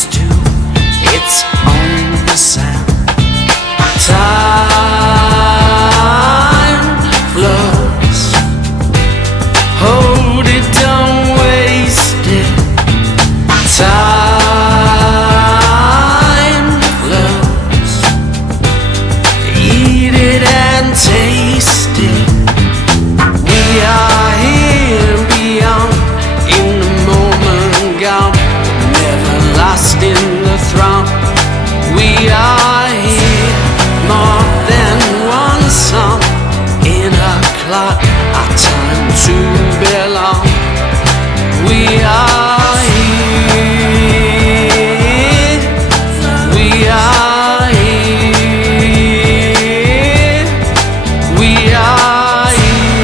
responds to its own sound. Time flows. Hold it, don't waste it. Time flows. Eat it and taste it. We are here beyond, in the moment gone, never lost in the throng. We are here, more than one song in a clock, our time to belong. We are here, we are here, we are here.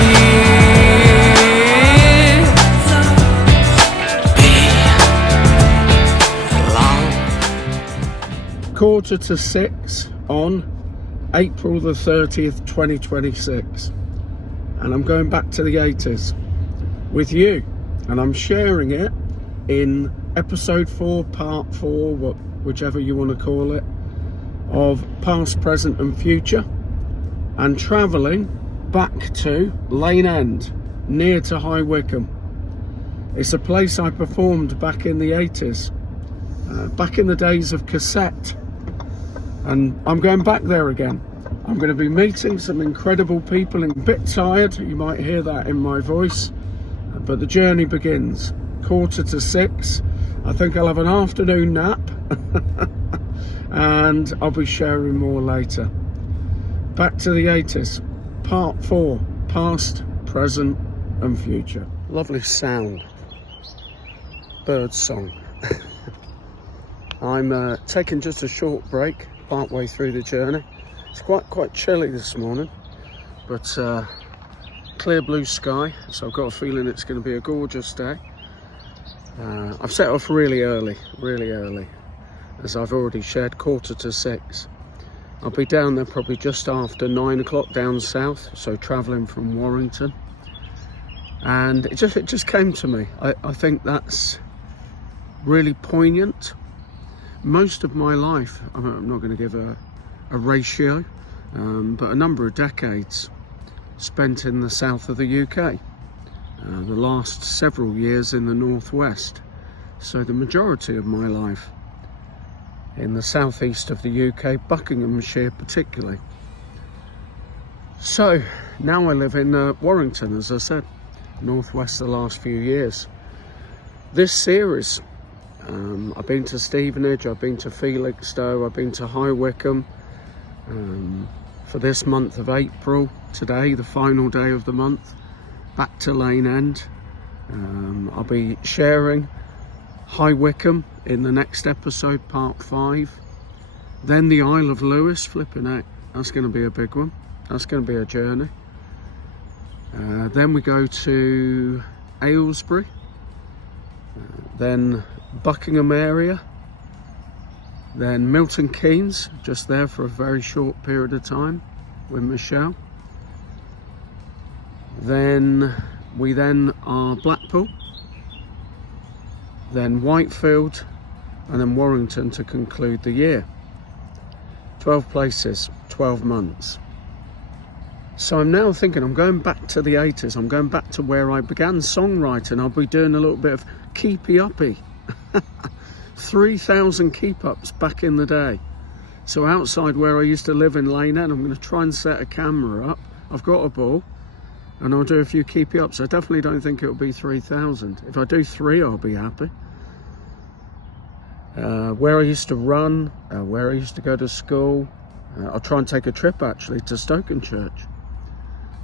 Belong. 5:45 on April the 30th, 2026, and I'm going back to the 80s with you, and I'm sharing it in episode 4, part 4, whichever you want to call it, of Past, Present and Future, and travelling back to Lane End, near to High Wycombe. It's a place I performed back in the 80s, back in the days of cassette. And I'm going back there again. I'm going to be meeting some incredible people, and a bit tired, you might hear that in my voice, but the journey begins. 5:45, I think I'll have an afternoon nap, and I'll be sharing more later. Back to the 80s, part 4, past, present and future. Lovely sound, bird song. I'm taking just a short break part way through the journey. It's quite chilly this morning, but clear blue sky, so I've got a feeling it's going to be a gorgeous day. I've set off really early, as I've already shared, 5:45. I'll be down there probably just after 9 o'clock down south, so travelling from Warrington. And it just came to me. I think that's really poignant. Most of my life, I'm not going to give a ratio, but a number of decades spent in the south of the UK, the last several years in the northwest, so the majority of my life in the southeast of the UK, Buckinghamshire particularly. So now I live in Warrington, as I said, northwest the last few years. This series, I've been to Stevenage, I've been to Felixstowe, I've been to High Wycombe. For this month of April, today, the final day of the month, back to Lane End. I'll be sharing High Wycombe in the next episode, part 5. Then the Isle of Lewis, flipping out. That's going to be a big one. That's going to be a journey. Then we go to Aylesbury. Then Buckingham area, then Milton Keynes, just there for a very short period of time with Michelle. Then we are Blackpool, then Whitefield, and then Warrington to conclude the year. 12 places, 12 months. So I'm now thinking I'm going back to the 80s. I'm going back to where I began songwriting. I'll be doing a little bit of keepy-uppy. 3,000 keep-ups back in the day. So outside where I used to live in Lane End, I'm going to try and set a camera up. I've got a ball, and I'll do a few keepy-ups. I definitely don't think it'll be 3,000. If I do 3, I'll be happy. Where I used to run, where I used to go to school. I'll try and take a trip actually to Stokenchurch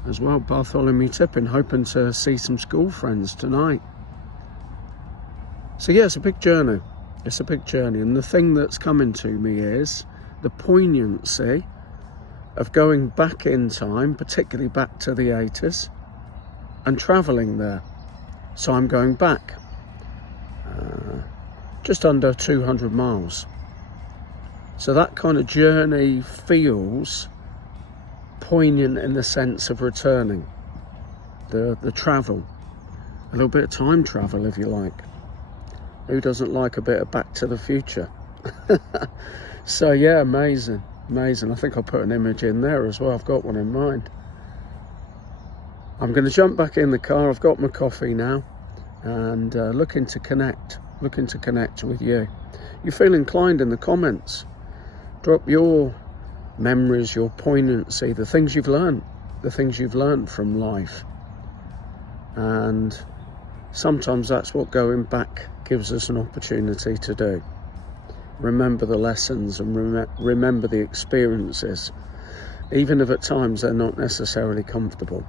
as well, Bartholomew Tippin, hoping to see some school friends tonight. So yeah, it's a big journey. It's a big journey, and the thing that's coming to me is the poignancy of going back in time, particularly back to the 80s, and travelling there. So I'm going back just under 200 miles. So that kind of journey feels poignant in the sense of returning, the travel, a little bit of time travel if you like. Who doesn't like a bit of Back to the Future? So yeah, amazing. I think I'll put an image in there as well. I've got one in mind. I'm going to jump back in the car. I've got my coffee now, and looking to connect with you. You feel inclined in the comments, drop your memories, your poignancy, the things you've learned from life. And sometimes that's what going back gives us an opportunity to do. Remember the lessons and remember the experiences, even if at times they're not necessarily comfortable.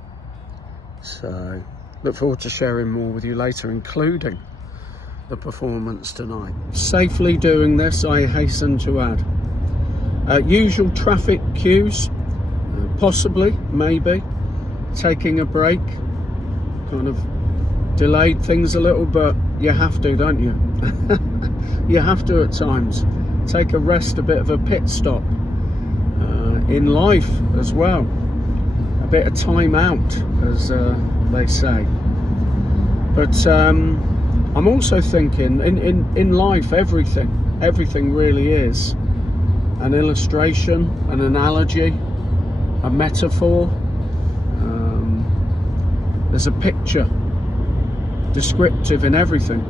So look forward to sharing more with you later, including the performance tonight. Safely doing this, I hasten to add. Usual traffic cues, possibly, maybe, taking a break, kind of delayed things a little, but you have to, don't you? You have to at times. Take a rest, a bit of a pit stop. In life as well. A bit of time out, as they say. But I'm also thinking, in life, everything really is an illustration, an analogy, a metaphor. There's a picture, descriptive in everything.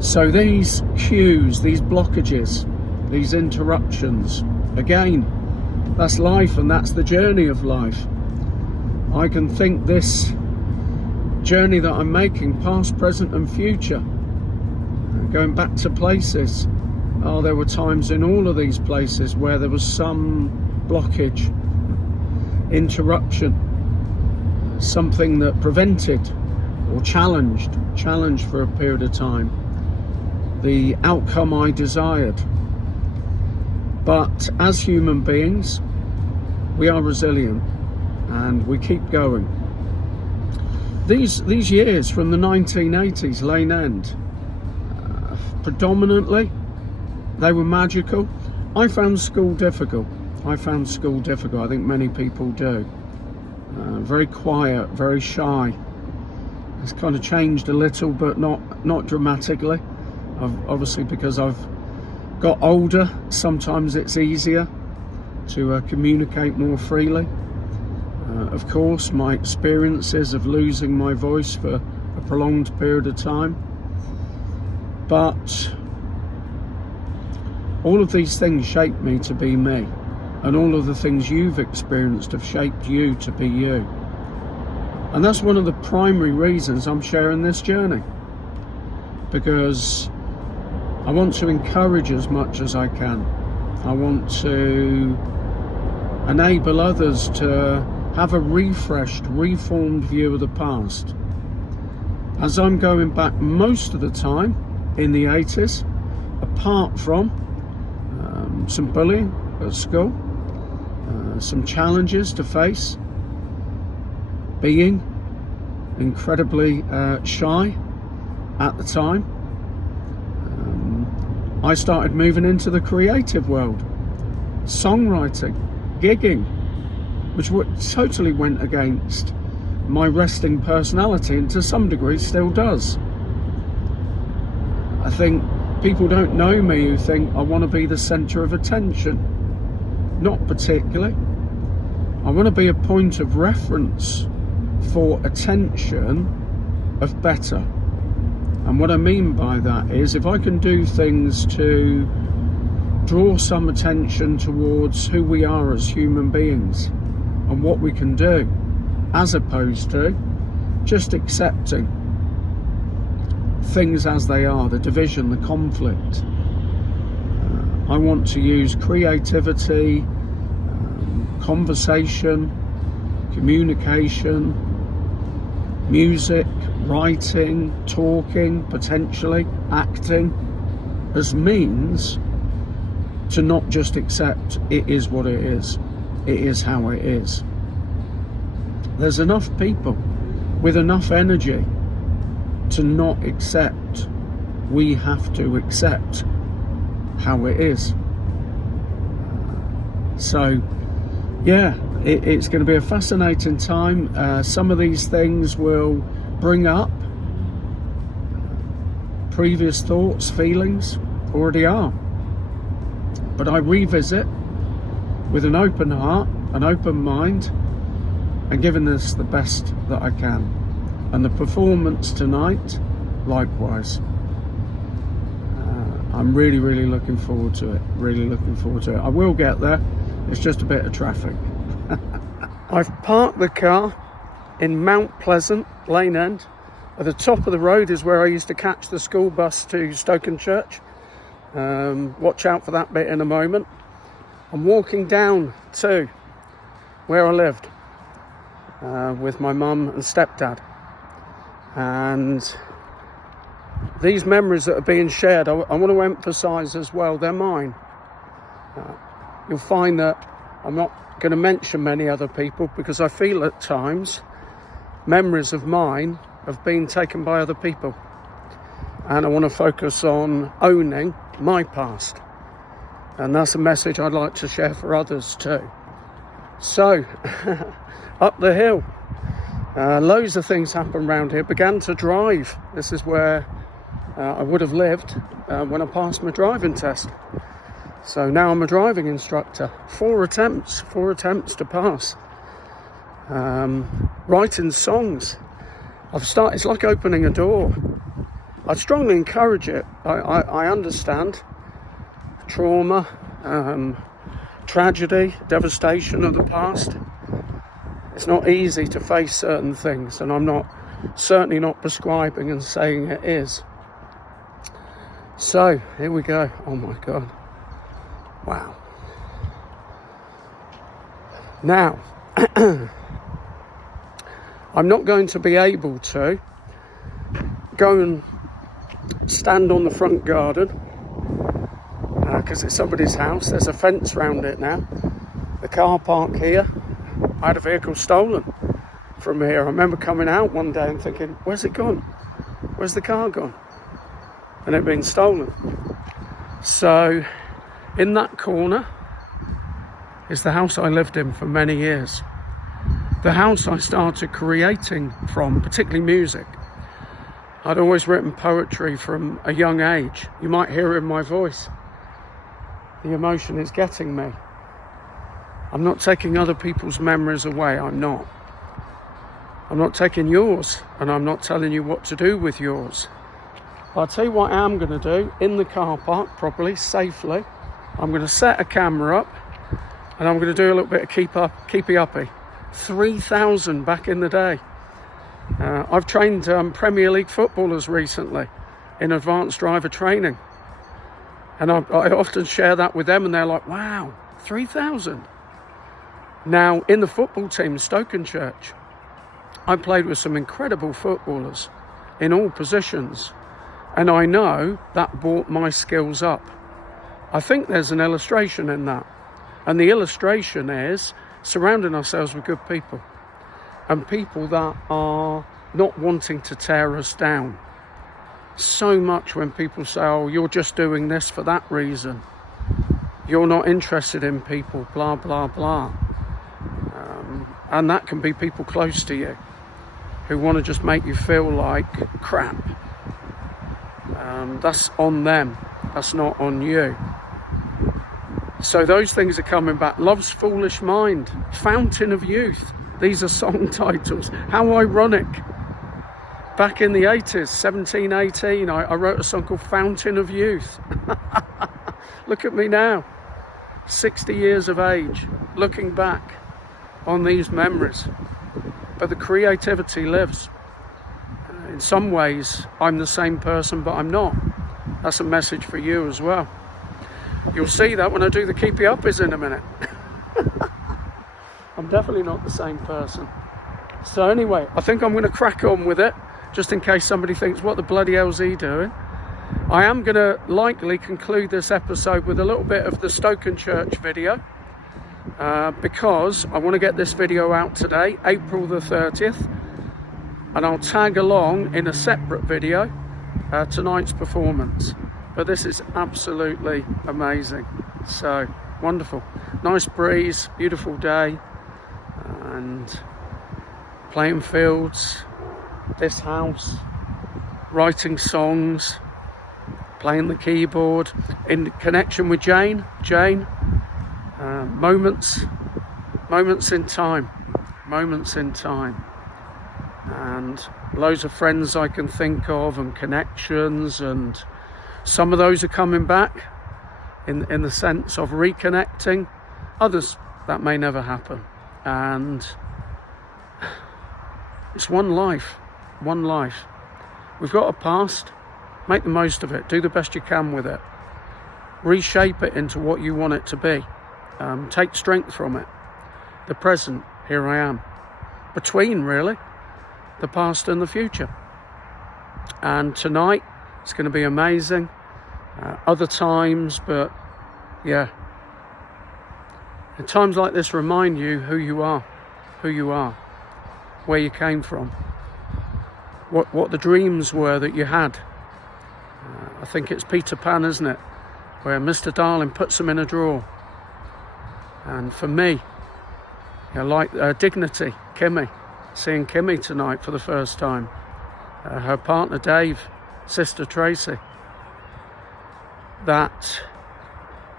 So these cues, these blockages, these interruptions, again, that's life, and that's the journey of life. I can think this journey that I'm making, past, present and future, going back to places. Oh, there were times in all of these places where there was some blockage, interruption, something that prevented or challenged for a period of time the outcome I desired. But as human beings, we are resilient and we keep going. These years from the 1980s, Lane End, predominantly, they were magical. I found school difficult. I think many people do. Very quiet, very shy. It's kind of changed a little, but not dramatically. Obviously, because I've got older, sometimes it's easier to communicate more freely. Of course, my experiences of losing my voice for a prolonged period of time. But all of these things shaped me to be me. And all of the things you've experienced have shaped you to be you. And that's one of the primary reasons I'm sharing this journey. Because I want to encourage as much as I can. I want to enable others to have a refreshed, reformed view of the past. As I'm going back most of the time in the 80s, apart from some bullying at school, some challenges to face, being incredibly shy at the time, I started moving into the creative world, songwriting, gigging, which totally went against my resting personality, and to some degree still does. I think people don't know me who think I want to be the centre of attention. Not particularly. I want to be a point of reference for attention of better. And what I mean by that is, if I can do things to draw some attention towards who we are as human beings and what we can do, as opposed to just accepting things as they are, the division, the conflict. I want to use creativity, conversation, communication, music, writing, talking, potentially acting, as means to not just accept it is what it is how it is. There's enough people with enough energy to not accept. We have to accept how it is. So yeah, it's going to be a fascinating time. Some of these things will bring up previous thoughts, feelings already are. But I revisit with an open heart, an open mind, and giving this the best that I can. And the performance tonight, likewise. I'm really, really looking forward to it. Really looking forward to it. I will get there. It's just a bit of traffic. I've parked the car in Mount Pleasant, Lane End. At the top of the road is where I used to catch the school bus to Stokenchurch. Watch out for that bit in a moment. I'm walking down to where I lived with my mum and stepdad. And these memories that are being shared, I want to emphasise as well, they're mine. You'll find that I'm not going to mention many other people because I feel at times memories of mine have been taken by other people. And I want to focus on owning my past. And that's a message I'd like to share for others too. So, up the hill, loads of things happen around here. Began to drive. This is where I would have lived when I passed my driving test. So now I'm a driving instructor. 4 attempts to pass. Writing songs. It's like opening a door. I'd strongly encourage it. I understand trauma, tragedy, devastation of the past. It's not easy to face certain things, and I'm certainly not prescribing and saying it is. So here we go. Oh my God. Wow. Now, I'm not going to be able to go and stand on the front garden because it's somebody's house. There's a fence around it now. The car park here, I had a vehicle stolen from here. I remember coming out one day and thinking, where's it gone? Where's the car gone? And it being stolen. So in that corner is the house I lived in for many years. The house I started creating from, particularly music. I'd always written poetry from a young age. You might hear it in my voice. The emotion is getting me. I'm not taking other people's memories away. I'm not taking yours, and I'm not telling you what to do with yours. But I'll tell you what I am going to do in the car park, properly, safely. I'm going to set a camera up, and I'm going to do a little bit of keepy uppy. 3,000 back in the day. I've trained Premier League footballers recently in advanced driver training. And I often share that with them, and they're like, wow, 3,000. Now, in the football team, Stokenchurch, I played with some incredible footballers in all positions. And I know that brought my skills up. I think there's an illustration in that. And the illustration is surrounding ourselves with good people. And people that are not wanting to tear us down. So much when people say, oh, you're just doing this for that reason. You're not interested in people, blah, blah, blah. And that can be people close to you who want to just make you feel like crap. That's on them. That's not on you. So those things are coming back. Love's Foolish Mind, Fountain of Youth. These are song titles. How ironic. Back in the 80s, 17, 18, I wrote a song called Fountain of Youth. Look at me now, 60 years of age, looking back on these memories. But the creativity lives. In some ways, I'm the same person, but I'm not. That's a message for you as well. You'll see that when I do the keepy uppies in a minute. I'm definitely not the same person. So anyway, I think I'm going to crack on with it, just in case somebody thinks, what the bloody hell's he doing? I am going to likely conclude this episode with a little bit of the Stokenchurch video, because I want to get this video out today, April the 30th, and I'll tag along in a separate video tonight's performance. But this is absolutely amazing. So wonderful. Nice breeze, beautiful day, and playing fields, this house, writing songs, playing the keyboard, in connection with Jane. Moments in time, and loads of friends I can think of, and connections, and some of those are coming back in the sense of reconnecting. Others, that may never happen. And it's one life. We've got a past. Make the most of it. Do the best you can with it. Reshape it into what you want it to be. Take strength from it. The present, here I am. Between, really, the past and the future. And tonight, it's going to be amazing. Other times, but yeah. And times like this remind you who you are, where you came from, what the dreams were that you had. I think it's Peter Pan, isn't it? Where Mr. Darling puts them in a drawer. And for me, like Dignity, Kimmy, seeing Kimmy tonight for the first time. Her partner Dave, sister Tracy. That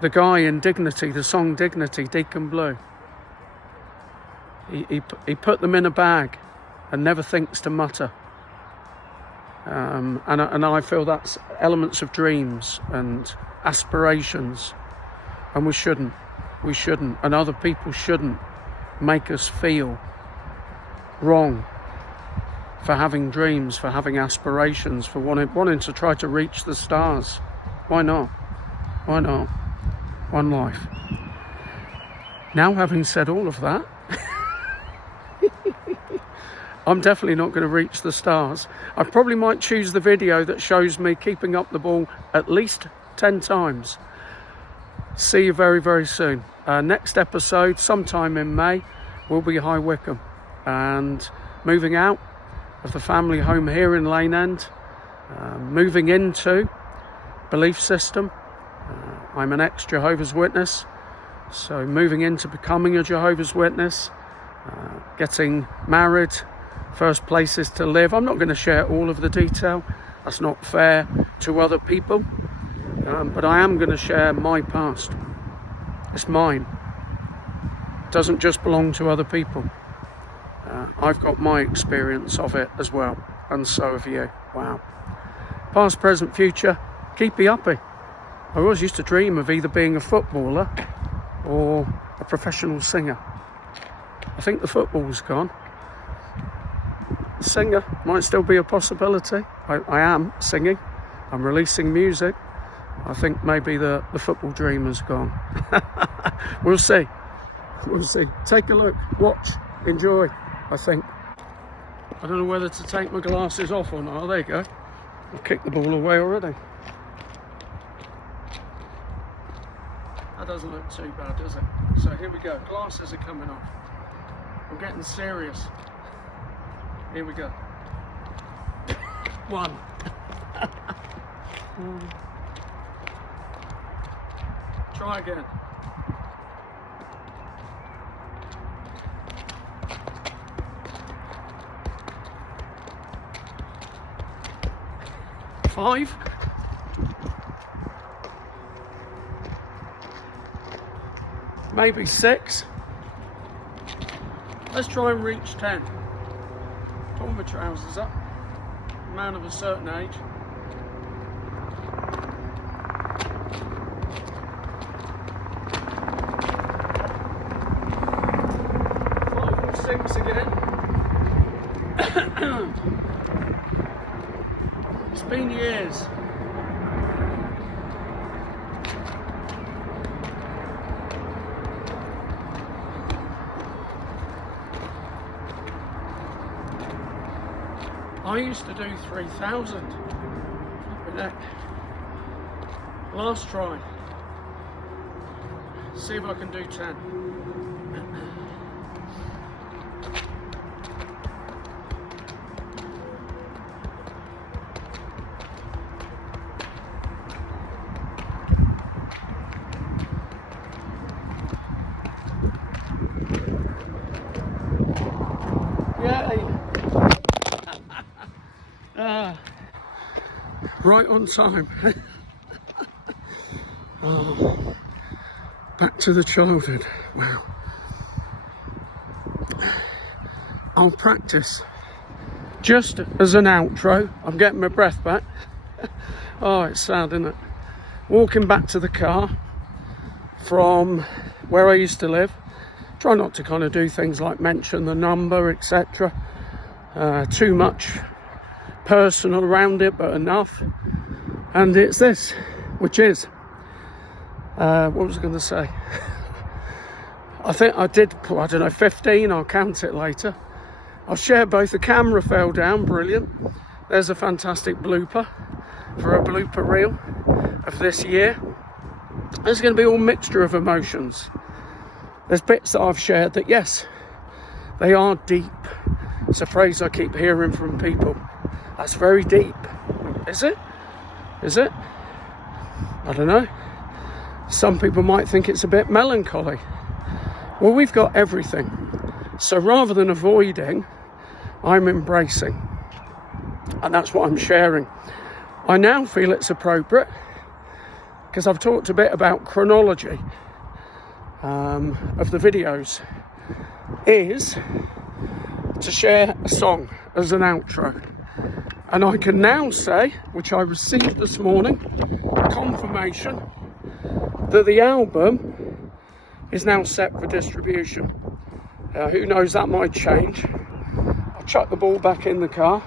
the guy in Dignity, the song Dignity, Deacon Blue, he put them in a bag and never thinks to mutter. And I feel that's elements of dreams and aspirations, and we shouldn't, and other people shouldn't make us feel wrong for having dreams, for having aspirations, for wanting to try to reach the stars. Why not? One life. Now, having said all of that, I'm definitely not going to reach the stars. I probably might choose the video that shows me keeping up the ball at least 10 times. See you very, very soon. Next episode, sometime in May, will be High Wycombe. And moving out of the family home here in Lane End, moving into belief system. I'm an ex-Jehovah's Witness, so moving into becoming a Jehovah's Witness, getting married, first places to live. I'm not going to share all of the detail. That's not fair to other people. But I am going to share my past. It's mine. It doesn't just belong to other people. I've got my experience of it as well, and so have you. Wow. Past, present, future, keep me uppy. I always used to dream of either being a footballer or a professional singer. I think the football's gone. The singer might still be a possibility. I am singing. I'm releasing music. I think maybe the football dream has gone. We'll see. Take a look, watch, enjoy, I think. I don't know whether to take my glasses off or not. Oh, there you go. I've kicked the ball away already. That doesn't look too bad, does it? So here we go. Glasses are coming off. I'm getting serious. Here we go. One. Try again. Five. Maybe 6. Let's try and reach 10. Pull my trousers up. Man of a certain age. 5 or 6 again. It's been years. I used to do 3,000. Last try. See if I can do 10. Right on time. Oh, back to the childhood. Wow. I'll practice just as an outro. I'm getting my breath back. Oh, it's sad, isn't it? Walking back to the car from where I used to live. Try not to kind of do things like mention the number, etc. Too much personal around it, but enough. And it's this, which is, what was I going to say? I think I did, I don't know, 15, I'll count it later. I'll share both. The camera fell down, brilliant. There's a fantastic blooper for a blooper reel of this year. There's going to be all mixture of emotions. There's bits that I've shared that, yes, they are deep. It's a phrase I keep hearing from people. That's very deep. Is it? Is it? I don't know. Some people might think it's a bit melancholy. Well, we've got everything. So rather than avoiding, I'm embracing. And that's what I'm sharing. I now feel it's appropriate, because I've talked a bit about chronology of the videos, is to share a song as an outro. And I can now say, which I received this morning, confirmation that the album is now set for distribution. Who knows, that might change. I'll chuck the ball back in the car.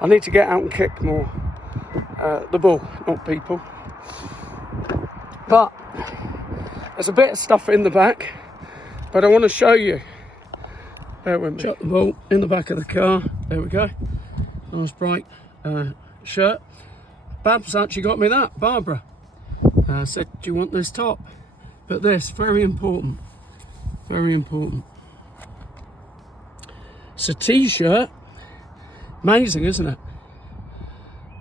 I need to get out and kick more. The ball, not people. But there's a bit of stuff in the back, but I want to show you. Bear with me. Chuck the ball in the back of the car. There we go. Nice bright shirt. Babs actually got me that. Barbara said, do you want this top? But this, very important. Very important. It's a t-shirt. Amazing, isn't it?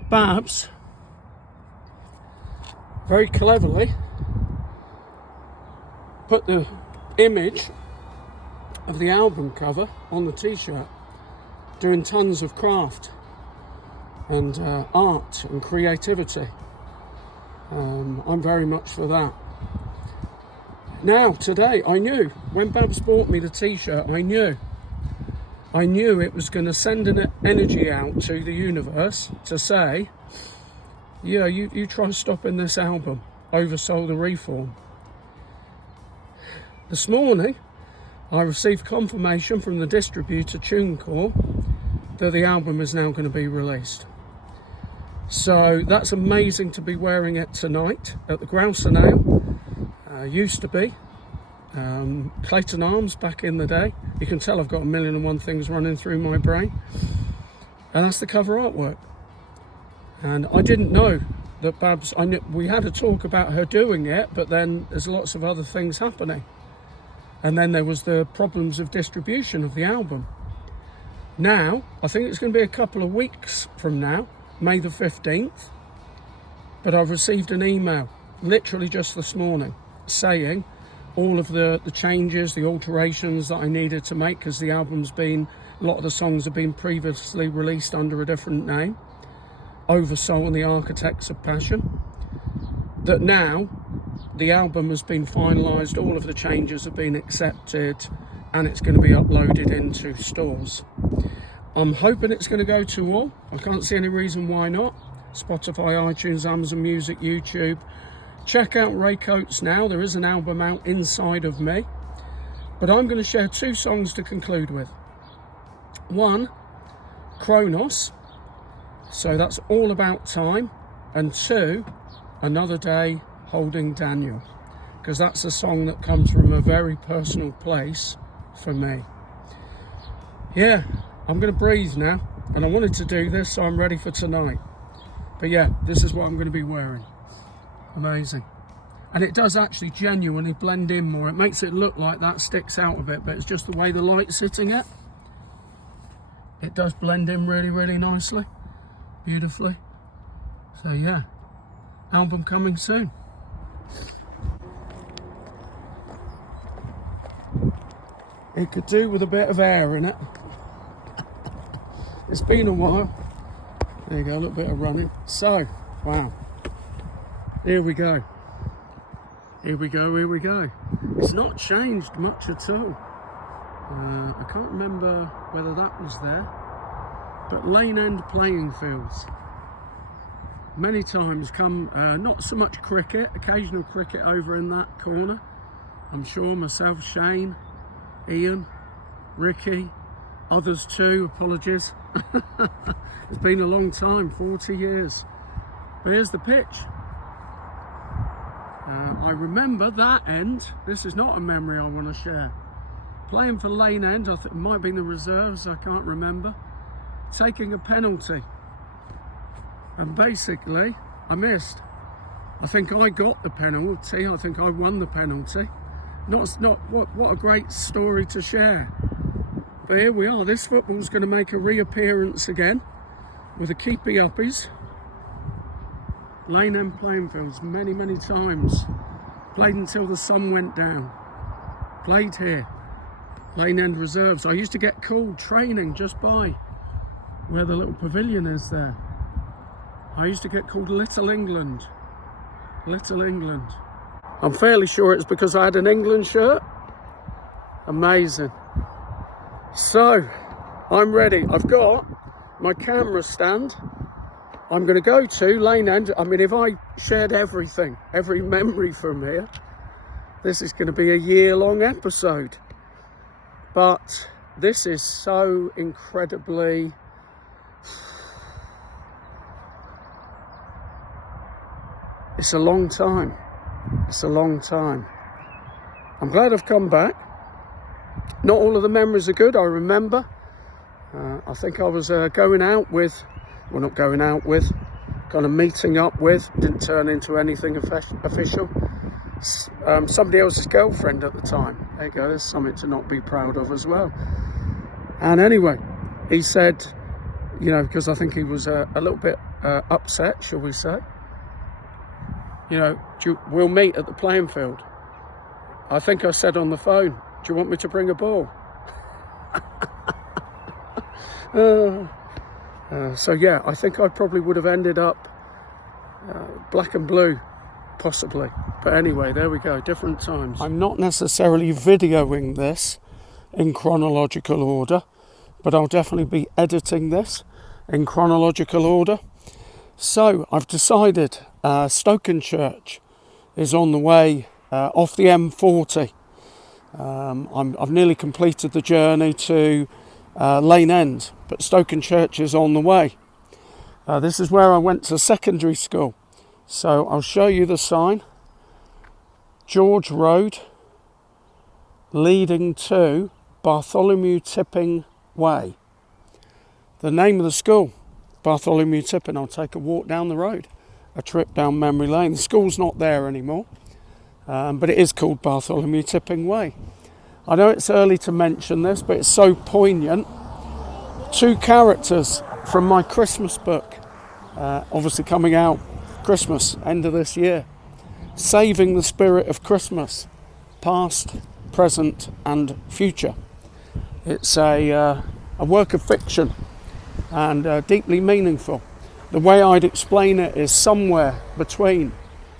Babs very cleverly put the image of the album cover on the t-shirt, doing tons of craft and art and creativity. I'm very much for that. Now, today, I knew, when Babs bought me the t-shirt, I knew it was going to send an energy out to the universe to say, yeah, you try stopping this album, Oversold the Reform. This morning, I received confirmation from the distributor TuneCore that the album is now going to be released. So that's amazing to be wearing it tonight at the Grouse and Ale. Used to be Clayton Arms back in the day. You can tell I've got 1,000,001 things running through my brain. And that's the cover artwork. And I didn't know that Babs, we had a talk about her doing it, but then there's lots of other things happening. And then there was the problems of distribution of the album. Now, I think it's going to be a couple of weeks from now, May the 15th, but I've received an email, literally just this morning, saying all of the changes, the alterations that I needed to make, because the album's been, a lot of the songs have been previously released under a different name, Oversoul and the Architects of Passion, that now the album has been finalised, all of the changes have been accepted, and it's going to be uploaded into stores. I'm hoping it's going to go to all. I can't see any reason why not. Spotify, iTunes, Amazon Music, YouTube. Check out Ray Coates now. There is an album out, Inside of Me. But I'm going to share two songs to conclude with. One, Kronos. So that's all about time. And two, Another Day Holding Daniel. Because that's a song that comes from a very personal place for me. Yeah, I'm going to breathe now. And I wanted to do this, so I'm ready for tonight. But yeah, this is what I'm going to be wearing. Amazing. And it does actually genuinely blend in more. It makes it look like that sticks out a bit, but it's just the way the light's hitting it. It does blend in really, really nicely. Beautifully. So yeah, album coming soon. It could do with a bit of air in it. It's been a while. There you go, a little bit of running. So, wow. Here we go. Here we go, here we go. It's not changed much at all. I can't remember whether that was there, but Lane End playing fields. Many times come, not so much cricket, occasional cricket over in that corner. I'm sure myself, Shane, Ian, Ricky, others too, apologies. It's been a long time, 40 years. But here's the pitch. I remember that end. This is not a memory I want to share. Playing for Lane End, I think it might have been the reserves, I can't remember. Taking a penalty. And basically, I missed. I think I got the penalty. I think I won the penalty. What a great story to share. But here we are. This football's going to make a reappearance again with the keepy uppies. Lane End playing fields many, many times. Played until the sun went down. Played here. Lane End reserves. I used to get called training just by where the little pavilion is there. I used to get called Little England. Little England. I'm fairly sure it's because I had an England shirt. Amazing. So, I'm ready. I've got my camera stand. I'm going to go to Lane End. I mean, if I shared everything, every memory from here, this is going to be a year-long episode. But this is so incredibly... It's a long time. It's a long time. I'm glad I've come back. Not all of the memories are good, I remember. I think I was going out with... Well, not going out with, kind of meeting up with, didn't turn into anything official. Somebody else's girlfriend at the time. There you go, there's something to not be proud of as well. And anyway, he said, you know, because I think he was a little bit upset, shall we say. You know, we'll meet at the playing field. I think I said on the phone, do you want me to bring a ball? So yeah, I think I probably would have ended up black and blue, possibly. But anyway, there we go, different times. I'm not necessarily videoing this in chronological order, but I'll definitely be editing this in chronological order. So I've decided Stokenchurch is on the way off the M40. I've nearly completed the journey to Lane End, but Stokenchurch is on the way. This is where I went to secondary school, so I'll show you the sign. George Road leading to Bartholomew Tipping Way. The name of the school, Bartholomew Tipping. I'll take a walk down the road, a trip down memory lane. The school's not there anymore, but it is called Bartholomew Tipping Way. I know it's early to mention this, but it's so poignant. 2 characters from my Christmas book, obviously coming out Christmas, end of this year. Saving the Spirit of Christmas, past, present and future. It's a work of fiction and deeply meaningful. The way I'd explain it is somewhere between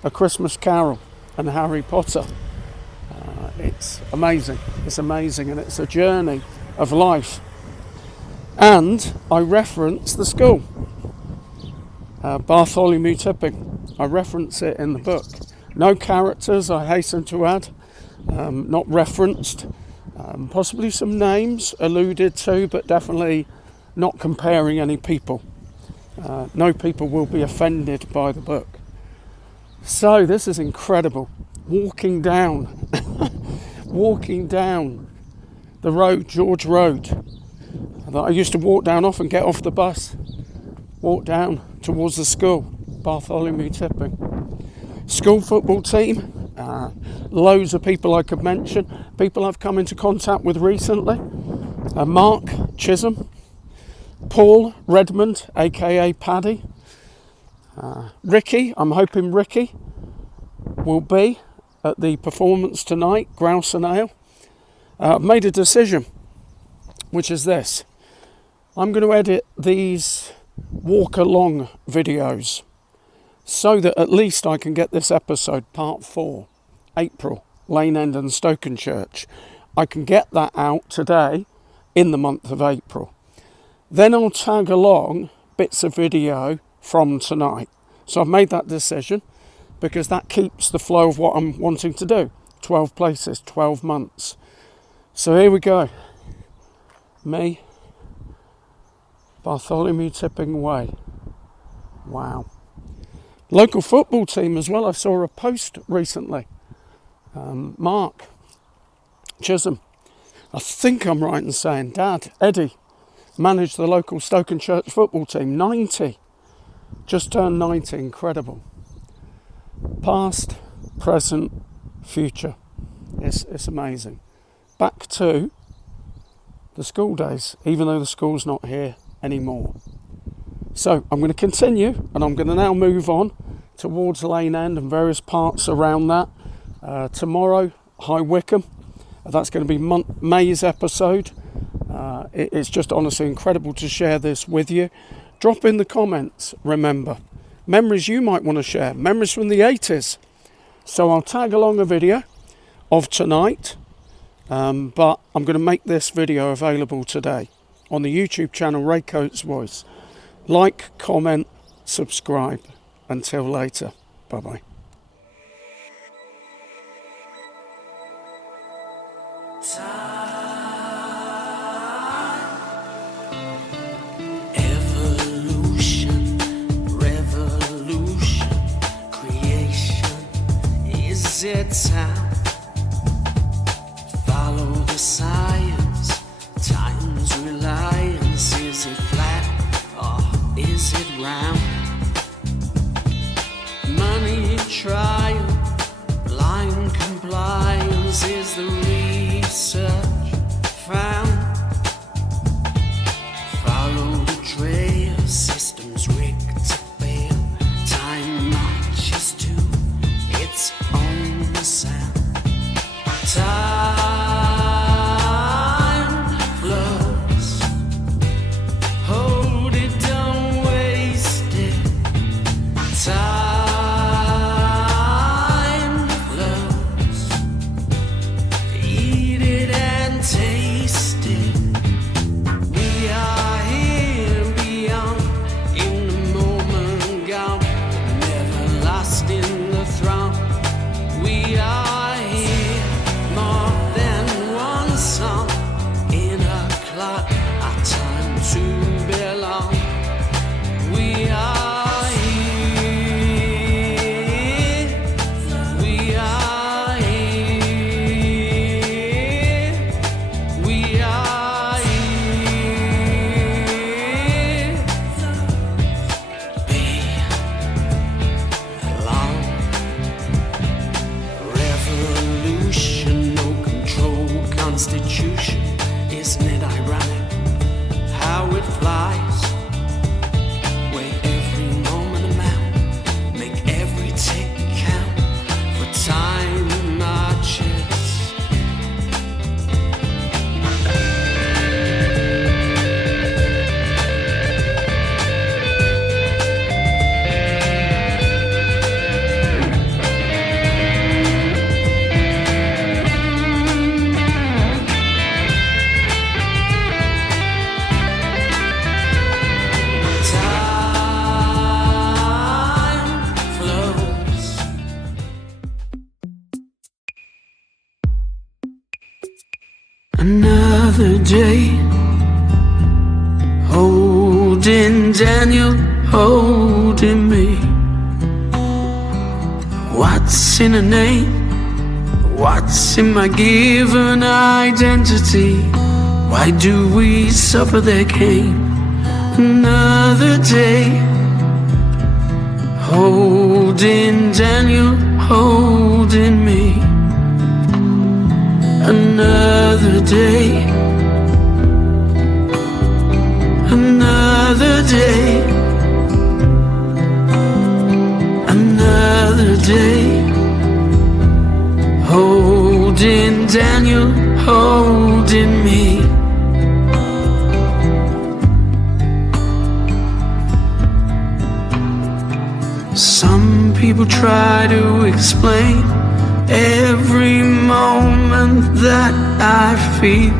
A Christmas Carol and Harry Potter. It's amazing, and it's a journey of life. And I reference the school, Bartholomew Tipping. I reference it in the book. No characters, I hasten to add, not referenced. Possibly some names alluded to, but definitely not comparing any people. No people will be offended by the book. So this is incredible. Walking down the road, George Road, that I used to walk down off and get off the bus, walk down towards the school, Bartholomew Tipping. School football team, loads of people I could mention, people I've come into contact with recently. Mark Chisholm, Paul Redmond, aka Paddy, Ricky. I'm hoping Ricky will be at the performance tonight, Grouse and Ale. I've made a decision, which is this. I'm going to edit these walk-along videos so that at least I can get this episode, part 4, April, Lane End and Stokenchurch. I can get that out today in the month of April. Then I'll tag along bits of video from tonight. So I've made that decision because that keeps the flow of what I'm wanting to do. 12 places, 12 months. So here we go. Me, Bartholomew tipping away. Wow. Local football team as well. I saw a post recently. Mark Chisholm, I think I'm right in saying, Dad, Eddie, managed the local Stokenchurch football team. 90. Just turned 90. Incredible. Past, present, future. It's amazing. Back to the school days, even though the school's not here anymore. So I'm going to continue, and I'm going to now move on towards Lane End and various parts around that. Tomorrow, High Wycombe. That's going to be May's episode. It's just honestly incredible to share this with you. Drop in the comments, remember, memories you might want to share, memories from the 80s. So I'll tag along a video of tonight, but I'm going to make this video available today on the YouTube channel Ray Coates Voice. Like, comment, subscribe. Until later, bye-bye. Evolution, revolution, creation is it time? Follow the science, time's reliance. Is it flat or is it round? Money trial, blind compliance is the research found. Follow the trail, systems rigged to fail. Time marches to its own sound. Time flows, hold it, don't waste it. Time flows, eat it and taste it. We are here beyond, in the moment gone, never lost in the throng. We are here, more than one song in a clock, our time to belong. We are here, we are here, we are here. Belong. Revolution, no control, constitution. Isn't it ironic how it flies? Weigh every moment amount, make every tick count. For time marches. Time flows. Another day, holding Daniel, holding me. What's in a name? What's in my given identity? Why do we suffer their cane? Another day, holding Daniel, holding me. Another day, another day, another day, holding Daniel, holding me. Some people try to explain Every moment that I feel,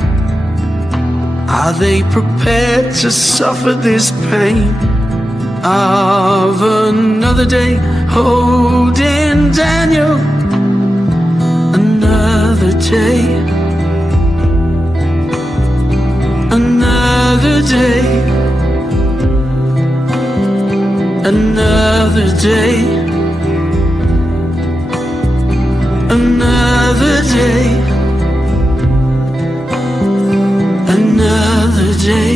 are they prepared to suffer this pain of another day holding Daniel? Another day, another day, another day, another day, another day,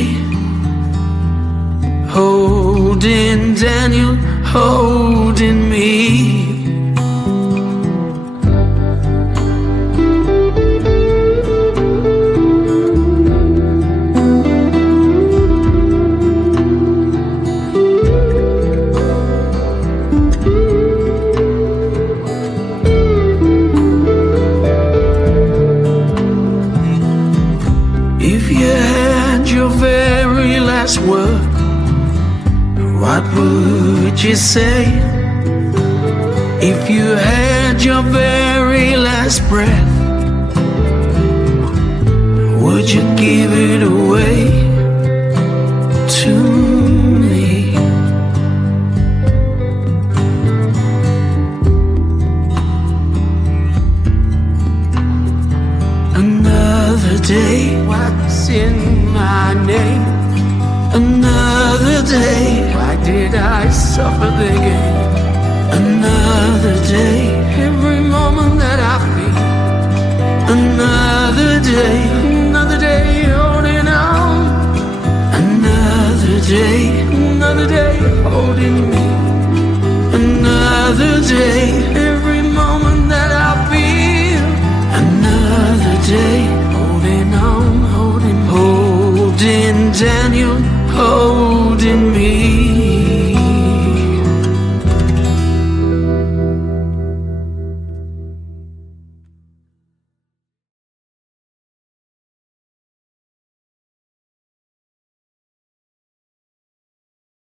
holding Daniel, holding me. If you had your very last word, what would you say? If you had your very last breath, would you give it away to me? Another day, what's in my name? Another day, why did I suffer the game? Another day, every moment that I feel. Another day holding on. Another day holding me. Another day,